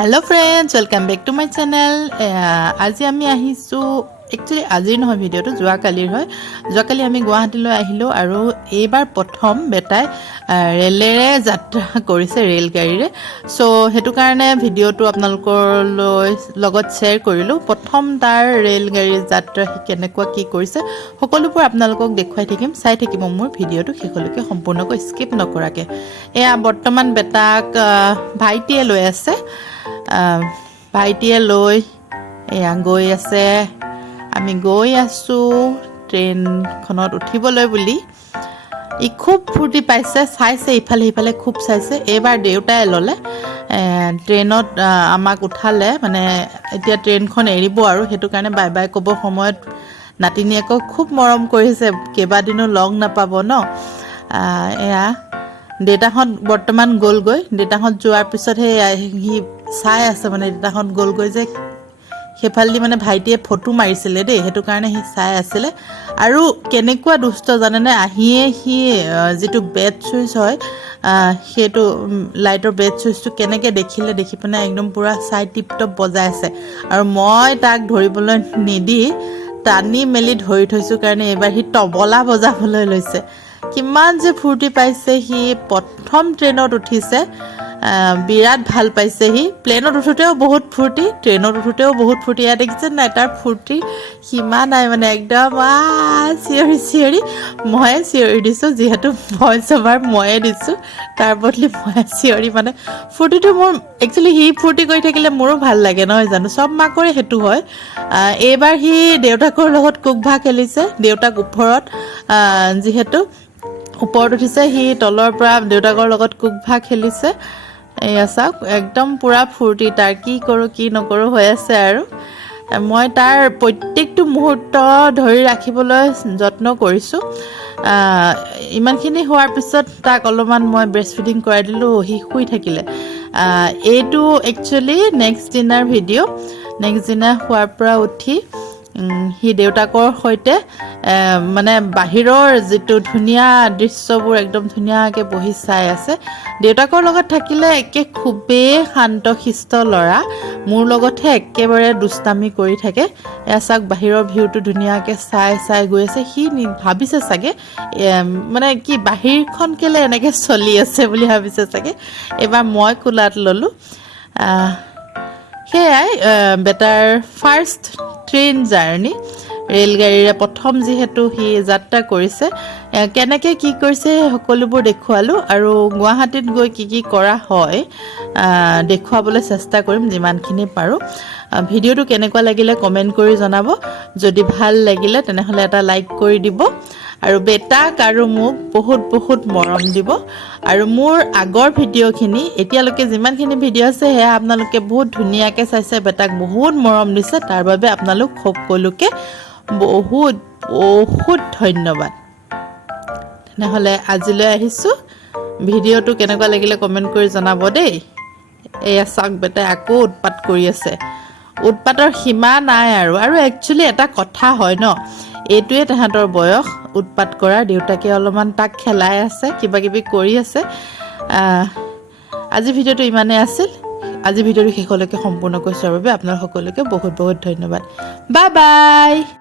hello friends welcome back to my channel आज आमी आहिसु actually आजिर নহয় ভিডিওটো যোৱা কালিৰ হয় যোৱা কালি আমি গুৱাহাটীলৈ আহিলো আৰু এইবাৰ প্ৰথম বেটাই ৰেলেৰে যাত্ৰা কৰিছে ৰেল গাড়ীৰে সো হেতু কাৰণে ভিডিওটো আপোনালোকৰ লগত শেয়াৰ কৰিলো প্ৰথম তাৰ ৰেল গাড়ীৰ যাত্ৰা কেনেকুৱা কি কৰিছে সকলোবোৰ আপোনালোকক দেখুৱাই থাকিম চাই থাকিব মোৰ ভিডিওটো শেষলৈকে সম্পূৰ্ণকৈ স্কিপ নকৰাকে এয়া বৰ্তমান বেটাক ভাইটিয়ে লৈ আছে ভাইটিয়ে লৈ এয়া গৈ আছে আমি গৈ আছো ট্ৰেইনখনত উঠিবলৈ বুলি ই খুব ফুৰ্তি পাইছে চাইছে ইফালে ইফালে খুব চাইছে এবাৰ দেউতাই ললে ট্ৰেইনত আমাক উঠালে মানে এতিয়া ট্ৰেইনখন এৰিব আৰু হেতু কাৰণে বাই বাই ক'ব সময়ত নাতিনিয়েক খুব মৰম কৰিছে কেবাদিনো লং নাপাব ন এয়া দেউতাখন বৰ্তমান গলগৈ দেউতাখন যোৱাৰ পিছত হি চাই আছে মানে দেউতাখন গলগৈ যে হেফালদি মানে ভাইটিয়ে ফটো মাৰিছিলে দেই হেতু কাৰণে হি চাই আছিলে আৰু কেনেকুৱা দুষ্ট জানেনে আহিয়ে হি যেটো বেড সুইচ হয় হেতু লাইটৰ বেড সুইচটো কেনেকে দেখিলে দেখি পনে একদম পুৰা চাই টিপটপ বজাই আছে আৰু মই তাক ধৰিবলৈ নিদি টানি মেলি ধৰি থৈছো কাৰণে এবাৰ হি তবলা বজাবলৈ লৈছে কিমান যে ফুৰ্তি পাইছে হি প্ৰথম ট্ৰেইনত উঠিছে বিৰাট ভাল পাইছে হি প্লেনত উঠুতেও বহুত ফুৰ্তি ট্ৰেইনত উঠুতেও বহুত ফুৰ্তি আ দেখিছে না তাৰ ফুৰ্তি সীমা নাই মানে একদম চিঞৰি মই চিঞৰি দিছো যেহেতু ভয়েস ওভাৰ ময়ে দিছো তাৰ বদলি মই চিঞৰি মানে ফুৰ্তিটো মোৰ একচুয়ালি হি ফুৰ্তি কৰি থাকিলে মোৰো ভাল লাগে নহয় জানো সব মাকৰে হেতু হয় এবাৰ হি দেউতাকৰ লগত কুকভা খেলিছে দেউতাক ওপৰত যেহেতু ওপৰত উঠিছে হি তলৰ পৰা দেউতাকৰ লগত কুকভা খেলিছে এয়া চাওক একদম পুৰা ফুৰ্তি তাৰ কি কৰো কি নকৰো হৈ আছে আৰু মই তাৰ প্ৰত্যেকটো মুহূৰ্ত ধৰি ৰাখিবলৈ যত্ন কৰিছো ইমানখিনি হোৱাৰ পিছত তাক অলপমান মই ব্ৰেষ্ট ফিডিং কৰাই দিলো হি শুই থাকিলে এইটো একচুয়ালি নেক্সট দিনাৰ ভিডিও নেক্সট দিনা হোৱাৰ পৰা উঠি হি দেউতাকৰ হৈতে মানে বাহিৰৰ যেটো ধুনিয়া দৃশ্যবোৰ একদম ধুনিয়াকে বহি চাই আছে দেউতাকৰ লগত থাকিলে একে খুবে শান্ত শিষ্ট লৰা মোৰ লগতহে একেবাৰে দুষ্টামি কৰি থাকে এসাক বাহিৰৰ ভিউটো ধুনিয়াকে চাই গৈ আছে হি ভাবিছে সাগে মানে কি বাহিৰখন কেলে এনেকে চলি আছে বুলি ভাবিছে সাগে এবাৰ মই কুলাত ললো হেয়াই বেটাৰ ফাৰ্স্ট ট্ৰেইন জাৰ্নি ৰেলগাড়ীৰে প্ৰথম যেহেতু হি যাত্ৰা কৰিছে কেনেকে কি কৰিছে সকলোবোৰ দেখুৱালো আৰু গুৱাহাটীত গৈ কি কৰা হয় দেখুৱাবলৈ চেষ্টা কৰিম যিমানখিনি পাৰো ভিডিওটো কেনেকুৱা লাগিলে কমেন্ট কৰি জনাব যদি ভাল লাগিলে তেনেহলে এটা লাইক কৰি দিব আৰু বেটাক আৰু মোক বহুত বহুত মৰম দিব আৰু মোৰ আগৰ ভিডিওখিনি এতিয়ালৈকে যিমানখিনি ভিডিও আছে হেয়া আপোনালোকে বহুত ধুনিয়াকে চাইছে বেটাক বহুত মৰম দিছে তাৰ বাবে আপোনালোক সকলোকে বহুত বহুত ধন্যবাদ নহলে আজিলৈ আহিছো ভিডিওটো কেনেকুৱা লাগিলে কমেন্ট কৰি জনাব দেই এয়া চাক বেটা আকৌ উৎপাত কৰি আছে উৎপাতৰ সীমা নাই আৰু একচুয়ালি এটা কথা হয় ন এইটোৱে তাহাঁতৰ বয়স উৎপাত কৰা দেউতাকে অলপমান তাক খেলাই আছে কিবা কিবি কৰি আছে আজি ভিডিওটো ইমানে আছিল আজি ভিডিওটো শেষলৈকে সম্পূৰ্ণ কৰি চোৱাৰ বাবে আপোনালোক সকলোকে বহুত বহুত ধন্যবাদ বাই বাই